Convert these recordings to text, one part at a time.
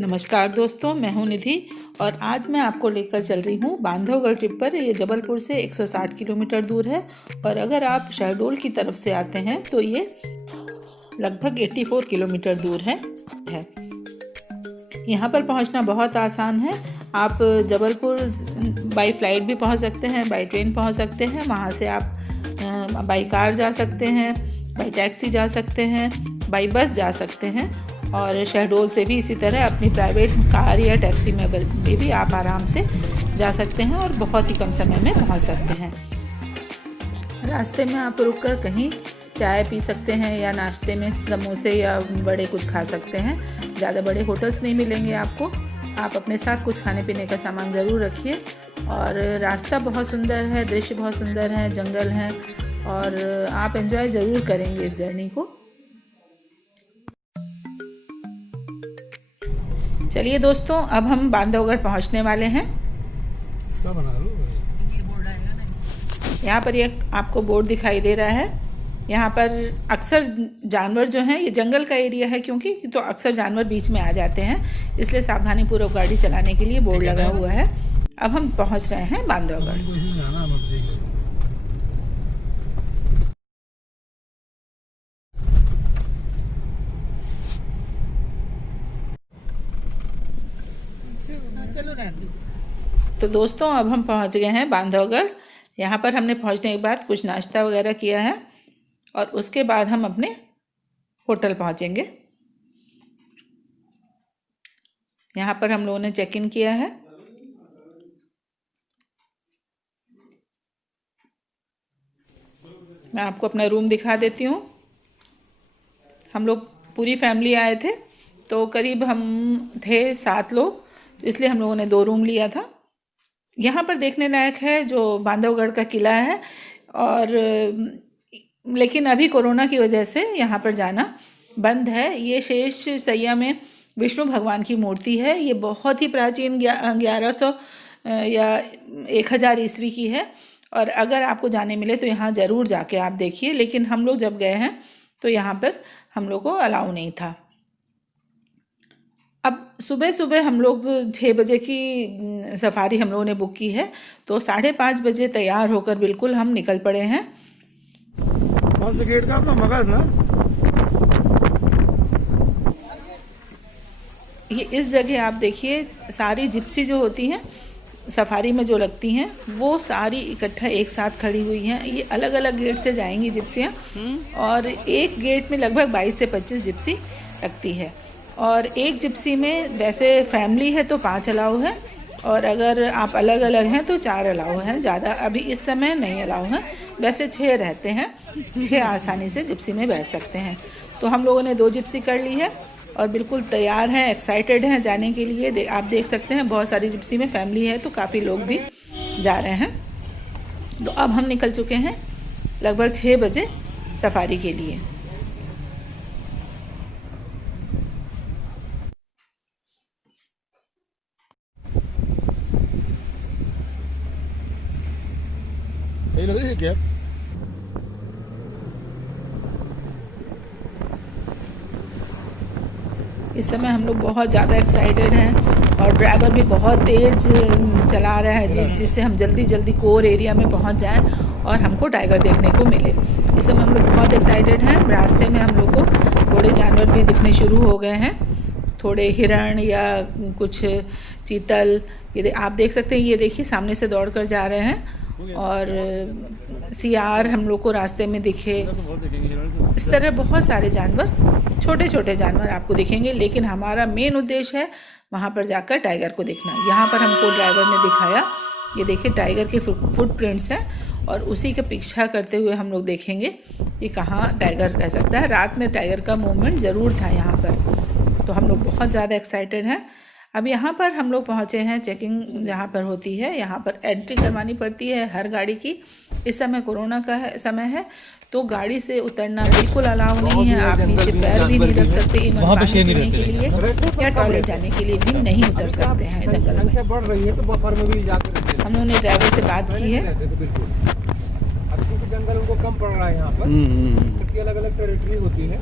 नमस्कार दोस्तों, मैं हूं निधि और आज मैं आपको लेकर चल रही हूं बांधवगढ़ ट्रिप पर। ये जबलपुर से 160 किलोमीटर दूर है और अगर आप शहडोल की तरफ से आते हैं तो ये लगभग 84 किलोमीटर दूर है। यहाँ पर पहुंचना बहुत आसान है। आप जबलपुर बाई फ्लाइट भी पहुंच सकते हैं, बाई ट्रेन पहुंच सकते हैं। वहाँ से आप बाई कार जा सकते हैं, बाई टैक्सी जा सकते हैं, बाई बस जा सकते हैं और शहडोल से भी इसी तरह अपनी प्राइवेट कार या टैक्सी में भी आप आराम से जा सकते हैं और बहुत ही कम समय में पहुंच सकते हैं। रास्ते में आप रुककर कहीं चाय पी सकते हैं या नाश्ते में समोसे या बड़े कुछ खा सकते हैं। ज़्यादा बड़े होटल्स नहीं मिलेंगे आपको। आप अपने साथ कुछ खाने पीने का सामान ज़रूर रखिए। और रास्ता बहुत सुंदर है, दृश्य बहुत सुंदर है, जंगल हैं और आप एंजॉय ज़रूर करेंगे इस जर्नी को। चलिए दोस्तों, अब हम बांधवगढ़ पहुंचने वाले हैं। इसका बना लो। यहाँ पर ये आपको बोर्ड दिखाई दे रहा है। यहाँ पर अक्सर जानवर जो हैं, ये जंगल का एरिया है क्योंकि तो अक्सर जानवर बीच में आ जाते हैं, इसलिए सावधानीपूर्वक गाड़ी चलाने के लिए बोर्ड लगा हुआ है। अब हम पहुँच रहे हैं बांधवगढ़। तो दोस्तों, अब हम पहुंच गए हैं बांधवगढ़। यहाँ पर हमने पहुंचने के बाद कुछ नाश्ता वगैरह किया है और उसके बाद हम अपने होटल पहुंचेंगे। यहाँ पर हम लोगों ने चेक इन किया है। मैं आपको अपना रूम दिखा देती हूँ। हम लोग पूरी फैमिली आए थे, तो करीब हम थे 7 लोग, तो इसलिए हम लोगों ने 2 रूम लिया था। यहाँ पर देखने लायक है जो बांधवगढ़ का किला है, और लेकिन अभी कोरोना की वजह से यहाँ पर जाना बंद है। ये शेष सैया में विष्णु भगवान की मूर्ति है। ये बहुत ही प्राचीन 1100 या 1000 ईस्वी की है और अगर आपको जाने मिले तो यहाँ ज़रूर जाके आप देखिए। लेकिन हम लोग जब गए हैं तो यहाँ पर हम लोग को अलाउ नहीं था। अब सुबह सुबह हम लोग 6 बजे की सफारी हम लोगों ने बुक की है, तो 5:30 बजे तैयार होकर बिल्कुल हम निकल पड़े हैं। कौन से गेट का? अपना मगध ना? ये इस जगह आप देखिए, सारी जिप्सी जो होती हैं सफारी में जो लगती हैं वो सारी इकट्ठा एक साथ खड़ी हुई हैं। ये अलग अलग गेट से जाएंगी जिप्सियाँ और एक गेट में लगभग 22 से 25 जिप्सी लगती है। और एक जिप्सी में वैसे फैमिली है तो 5 अलाउ है और अगर आप अलग अलग हैं तो 4 अलाउ हैं। ज़्यादा अभी इस समय नहीं अलाउ हैं, वैसे 6 रहते हैं। 6 आसानी से जिप्सी में बैठ सकते हैं। तो हम लोगों ने 2 जिप्सी कर ली है और बिल्कुल तैयार हैं, एक्साइटेड हैं जाने के लिए। आप देख सकते हैं बहुत सारी जिप्सी में फैमिली है, तो काफ़ी लोग भी जा रहे हैं। तो अब हम निकल चुके हैं लगभग 6 बजे सफारी के लिए। सही लग रही है क्या? इस समय हम लोग बहुत ज़्यादा एक्साइटेड हैं और ड्राइवर भी बहुत तेज़ चला रहा है जीप, जिससे हम जल्दी जल्दी कोर एरिया में पहुंच जाएं और हमको टाइगर देखने को मिले। इस समय हम लोग बहुत एक्साइटेड हैं। रास्ते में हम लोग को थोड़े जानवर भी दिखने शुरू हो गए हैं, थोड़े हिरण या कुछ चीतल। ये आप देख सकते हैं, ये देखिए सामने से दौड़ कर जा रहे हैं और सियार हम लोग को रास्ते में दिखे। इस तरह बहुत सारे जानवर, छोटे छोटे जानवर आपको दिखेंगे, लेकिन हमारा मेन उद्देश्य है वहाँ पर जाकर टाइगर को देखना। यहाँ पर हमको ड्राइवर ने दिखाया, ये देखिए टाइगर के फुटप्रिंट्स हैं और उसी के पीछा करते हुए हम लोग देखेंगे कि कहाँ टाइगर रह सकता है। रात में टाइगर का मूवमेंट ज़रूर था यहाँ पर, तो हम लोग बहुत ज़्यादा एक्साइटेड हैं। अब यहाँ पर हम लोग पहुँचे हैं, चेकिंग जहाँ पर होती है यहाँ पर एंट्री करवानी पड़ती है हर गाड़ी की। इस समय कोरोना का समय है, तो गाड़ी से उतरना बिल्कुल अलाउ नहीं है। आप नीचे पैर भी नहीं रख सकते, इवन पानी पीने के लिए या टॉयलेट जाने के लिए भी नहीं उतर सकते हैं जंगल में। हम लोगों ने ड्राइवर से बात की है। जंगल उनको कम पड़ रहा है यहाँ पर, अलग अलग टेरिटरी होती है,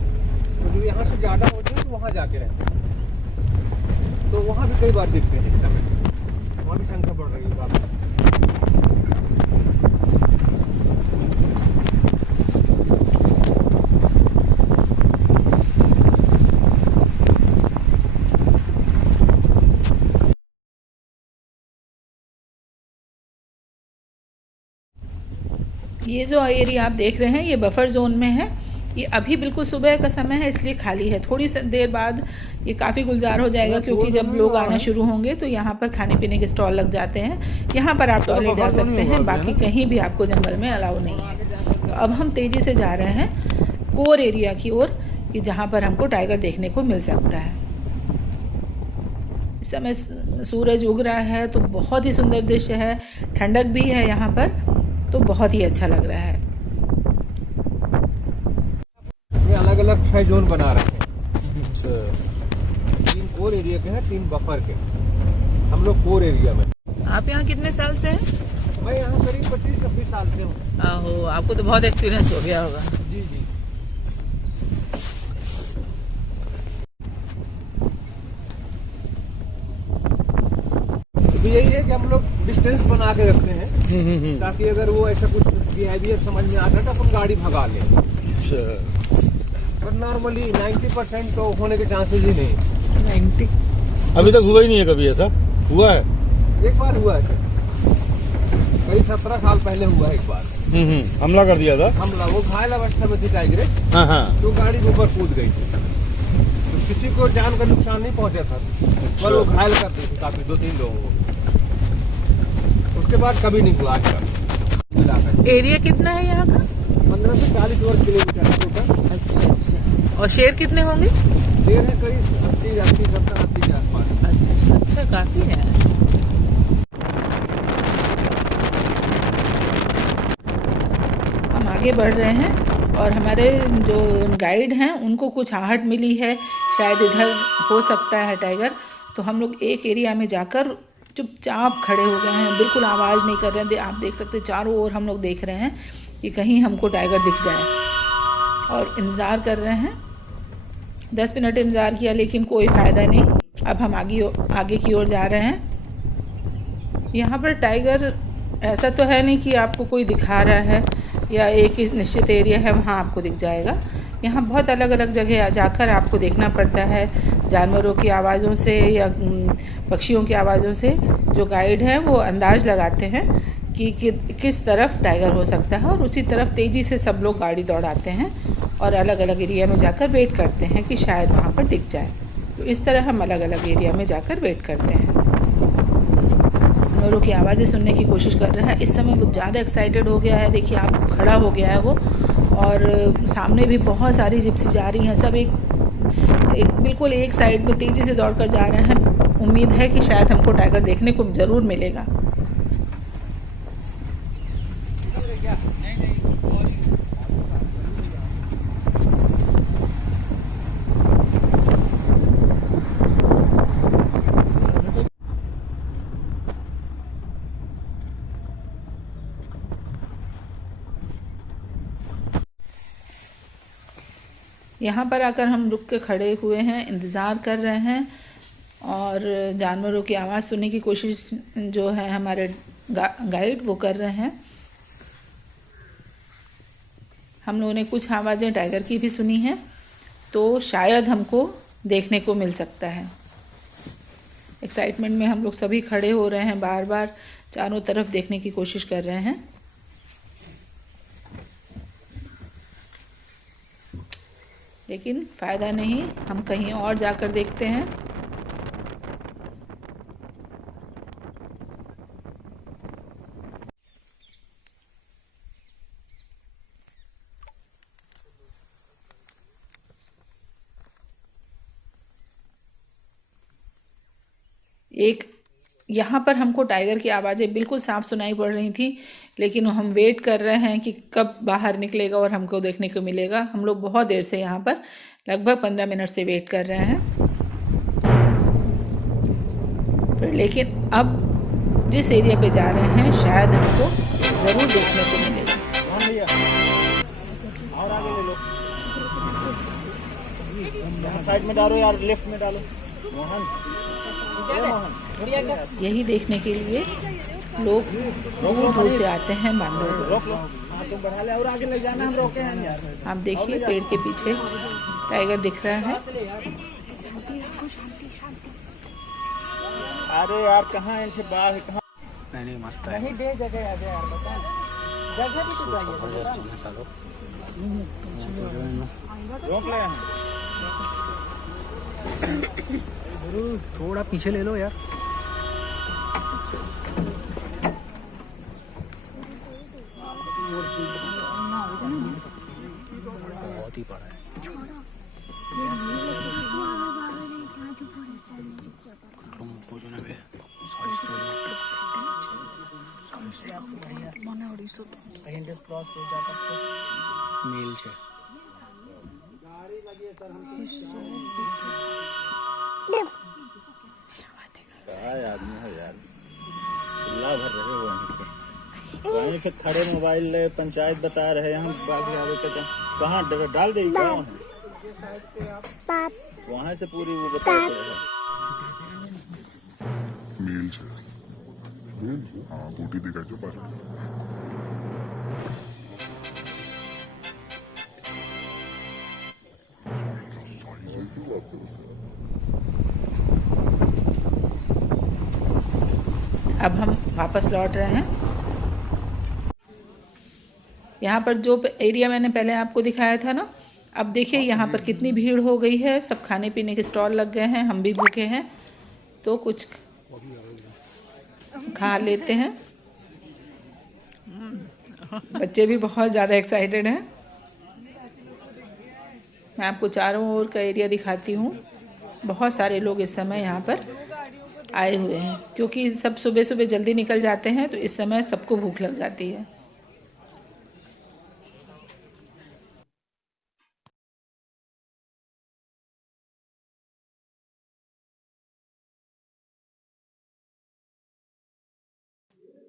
तो जो यहाँ से ज़्यादा होती है तो वहाँ जाके रहते हैं। तो वहाँ भी कई बार दिखते हैं इस समय, वहाँ भी संख्या बढ़ रही है काफी। ये जो एरिया आप देख रहे हैं ये बफर जोन में है। ये अभी बिल्कुल सुबह का समय है इसलिए खाली है। थोड़ी देर बाद ये काफ़ी गुलजार हो जाएगा क्योंकि जब लोग आना शुरू होंगे तो यहाँ पर खाने पीने के स्टॉल लग जाते हैं। यहाँ पर आप टॉयलेट जा सकते हैं, बाकी कहीं भी आपको जंगल में अलाउ नहीं है। तो अब हम तेज़ी से जा रहे हैं कोर एरिया की ओर कि जहाँ पर हमको टाइगर देखने को मिल सकता है। इस समय सूरज उग रहा है तो बहुत ही सुंदर दृश्य है, ठंडक भी है यहाँ पर, तो बहुत ही अच्छा लग रहा है। ये अलग अलग 6 जोन बना रहे हैं। 3 कोर एरिया के हैं, 3 बफर के। हम लोग कोर एरिया में। आप यहाँ कितने साल से हैं? मैं यहाँ करीब 25-26 साल से हूँ। आहो, आपको तो बहुत एक्सपीरियंस हो गया होगा। जी जी। तो यही है कि हम लोग डिस्टेंस बना के रखते हैं ताकि अगर वो ऐसा कुछ बिहेवियर समझ में आता है तो अपन गाड़ी भगा लें। पर नॉर्मली 90% तो होने के चांसेस ही नहीं। 90 अभी तक हुआ ही नहीं है कभी ऐसा? हुआ है? एक बार हुआ है, कई 17 साल पहले हुआ है एक बार। हमला कर दिया था। हमला, वो घायल अवस्था में थी टाइगर, हाँ हाँ। तो गाड़ी के ऊपर कूद गई थी। तो किसी को जान का नुकसान नहीं पहुंचा था, पर वो घायल कर दी थी काफी, 2-3 लोगों को। उसके बाद कभी नहीं हुआ आज तक। एरिया कितना है यहाँ का? 15 से 40 वर्ग किलोमीटर है टोटल। अच्छा अच्छा। और शेर कितने होंगे? शेर है करीब 80, 70, 80 के आसपास। अच्छा, काफी है। हम आगे बढ़ रहे हैं और हमारे जो गाइड हैं उनको कुछ आहट मिली है, शायद इधर हो सकता है टाइगर। तो हम लोग एक एरिया में जाकर चुपचाप खड़े हो गए हैं, बिल्कुल आवाज़ नहीं कर रहे हैं। आप देख सकते हैं चारों ओर हम लोग देख रहे हैं कि कहीं हमको टाइगर दिख जाए, और इंतज़ार कर रहे हैं। 10 मिनट इंतज़ार किया लेकिन कोई फ़ायदा नहीं। अब हम आगे की ओर जा रहे हैं। यहाँ पर टाइगर ऐसा तो है नहीं कि आपको कोई दिखा रहा है या एक ही निश्चित एरिया है वहाँ आपको दिख जाएगा। यहाँ बहुत अलग अलग जगह जाकर आपको देखना पड़ता है, जानवरों की आवाज़ों से या पक्षियों की आवाज़ों से। जो गाइड हैं वो अंदाज़ लगाते हैं कि किस तरफ टाइगर हो सकता है, और उसी तरफ तेज़ी से सब लोग गाड़ी दौड़ाते हैं और अलग अलग एरिया में जाकर वेट करते हैं कि शायद वहाँ पर दिख जाए। तो इस तरह हम अलग अलग एरिया में जाकर वेट करते हैं। जानवरों की आवाज़ें सुनने की कोशिश कर रहा है। इस समय वो ज़्यादा एक्साइटेड हो गया है, देखिए आप, खड़ा हो गया है वो। और सामने भी बहुत सारी जिप्सी जा रही हैं, सब एक बिल्कुल एक साइड में तेज़ी से दौड़कर जा रहे हैं। उम्मीद है कि शायद हमको टाइगर देखने को ज़रूर मिलेगा। यहाँ पर आकर हम रुक के खड़े हुए हैं, इंतज़ार कर रहे हैं और जानवरों की आवाज़ सुनने की कोशिश जो है हमारे गाइड वो कर रहे हैं। हम लोगों ने कुछ आवाज़ें टाइगर की भी सुनी हैं, तो शायद हमको देखने को मिल सकता है। एक्साइटमेंट में हम लोग सभी खड़े हो रहे हैं, बार बार चारों तरफ देखने की कोशिश कर रहे हैं। लेकिन फ़ायदा नहीं, हम कहीं और जाकर देखते हैं। एक यहाँ पर हमको टाइगर की आवाज़ें बिल्कुल साफ सुनाई पड़ रही थी, लेकिन हम वेट कर रहे हैं कि कब बाहर निकलेगा और हमको देखने को मिलेगा। हम लोग बहुत देर से यहाँ पर लगभग 15 मिनट से वेट कर रहे हैं। फिर लेकिन अब जिस एरिया पे जा रहे हैं शायद हमको ज़रूर देखने को मिलेगा। और आगे ले लो, साइड में डालो यार, लेफ्ट में डालो मोहन। यही देखने के लिए लोग दूर दूर से आते हैं बांधवगढ़। आप देखिए पेड़ के पीछे टाइगर दिख रहा है। अरे यार कहाँ है बाघ कहाँ? नहीं मस्त है। नहीं दे जगह याद है यार बता। जगह भी तो चाहिए। रोक ले थोड़ा पीछे ले लो यार। बहुत ही बड़ा है। मेल છે आदमी है यार, चिल्ला भर रहे हो वहीं से, वहीं से खड़े मोबाइल ले पंचायत बता रहे हैं हम बाकी आवे के कहाँ डाल देगी कहाँ है वहाँ से पूरी वो बता रहे हैं। मेल છે हाँ बोटी दिखाई जो पास अब हम वापस लौट रहे हैं। यहाँ पर जो एरिया मैंने पहले आपको दिखाया था ना, अब देखिए यहाँ पर कितनी भीड़ हो गई है। सब खाने पीने के स्टॉल लग गए हैं, हम भी भूखे हैं तो कुछ खा लेते हैं। बच्चे भी बहुत ज़्यादा एक्साइटेड हैं। मैं आपको चारों ओर का एरिया दिखाती हूँ। बहुत सारे लोग इस समय यहाँ पर आए हुए हैं क्योंकि सब सुबह सुबह जल्दी निकल जाते हैं तो इस समय सबको भूख लग जाती है।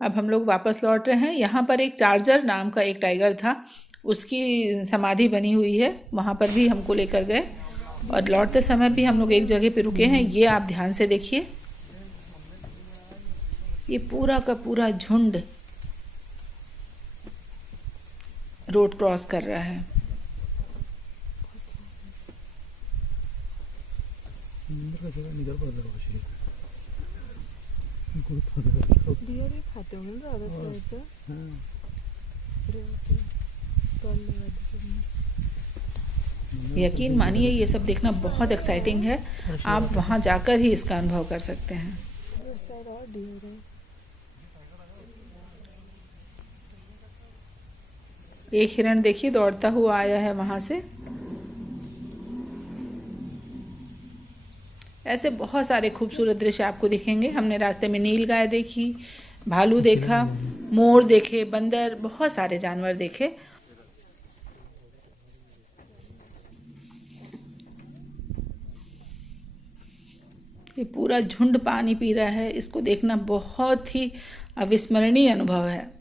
अब हम लोग वापस लौट रहे हैं। यहाँ पर एक चार्जर नाम का एक टाइगर था, उसकी समाधि बनी हुई है, वहाँ पर भी हमको लेकर गए और लौटते समय भी हम लोग एक जगह पे रुके हैं। ये आप ध्यान से देखिए, ये पूरा का पूरा झुंड रोड क्रॉस कर रहा है। खाते होंगे यकीन मानिए ये सब देखना बहुत एक्साइटिंग है। आप वहाँ जाकर ही इसका अनुभव कर सकते हैं। एक हिरण देखिए दौड़ता हुआ आया है वहाँ से। ऐसे बहुत सारे खूबसूरत दृश्य आपको दिखेंगे। हमने रास्ते में नीलगाय देखी, भालू देखा, मोर देखे, बंदर, बहुत सारे जानवर देखे। ये पूरा झुंड पानी पी रहा है, इसको देखना बहुत ही अविस्मरणीय अनुभव है।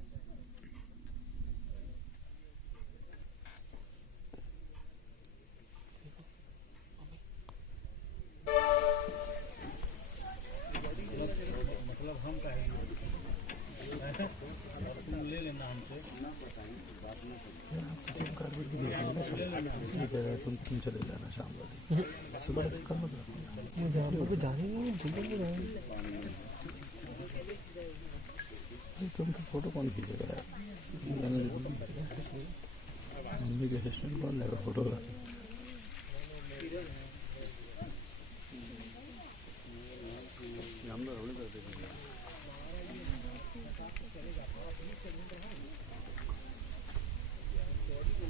तुम चले जाना शाम वाली सुबह चक्कर मत तुम फोटो कौन खींचेगा यार? मम्मी के असिस्टेंट कौन लेगा फोटोग्राफी?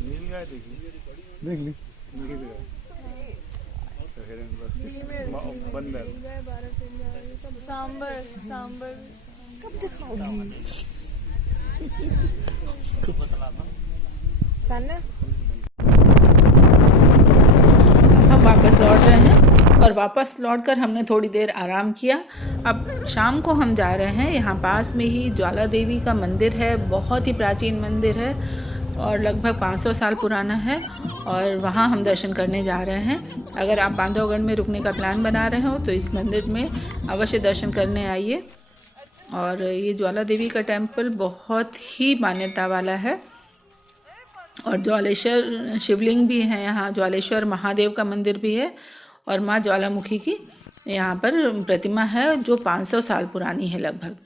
नीलगाय देख ली बंदर सांबर कब दिखाओगी? हम वापस लौट रहे हैं और वापस लौटकर हमने थोड़ी देर आराम किया। अब शाम को हम जा रहे हैं। यहाँ पास में ही ज्वाला देवी का मंदिर है, बहुत ही प्राचीन मंदिर है। और लगभग 500 साल पुराना है और वहाँ हम दर्शन करने जा रहे हैं। अगर आप बांधवगढ़ में रुकने का प्लान बना रहे हो तो इस मंदिर में अवश्य दर्शन करने आइए। और ये ज्वाला देवी का टेम्पल बहुत ही मान्यता वाला है और ज्वालेश्वर शिवलिंग भी है यहाँ, ज्वालेश्वर महादेव का मंदिर भी है और माँ ज्वालामुखी की यहाँ पर प्रतिमा है जो 500 साल पुरानी है लगभग।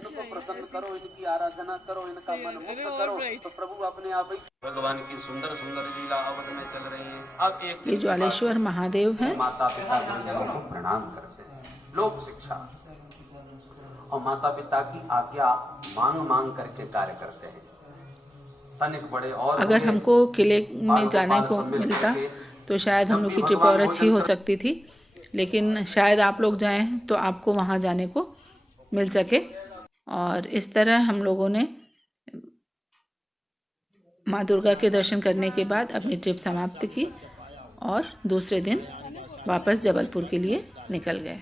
इनको प्रसन्न करो, इनकी आराधना करो, इनका मन मुक्त करो, तो प्रभु अपने आप ही भगवान की सुंदर सुंदर लीला अवध में चल रही है। अब एक ये ज्वालेश्वर महादेव है। माता पिता गुरुजनों को प्रणाम करते हैं, लोक शिक्षा और माता पिता की आज्ञा मांग मांग करके कार्य करते हैं। तनिक बड़े और अगर हमको किले में जाने को मिलता तो शायद हम लोग की ट्रिप और अच्छी हो सकती थी, लेकिन शायद आप लोग जाएं तो आपको वहाँ जाने को मिल सके। और इस तरह हम लोगों ने माँ दुर्गा के दर्शन करने के बाद अपनी ट्रिप समाप्त की और दूसरे दिन वापस जबलपुर के लिए निकल गए।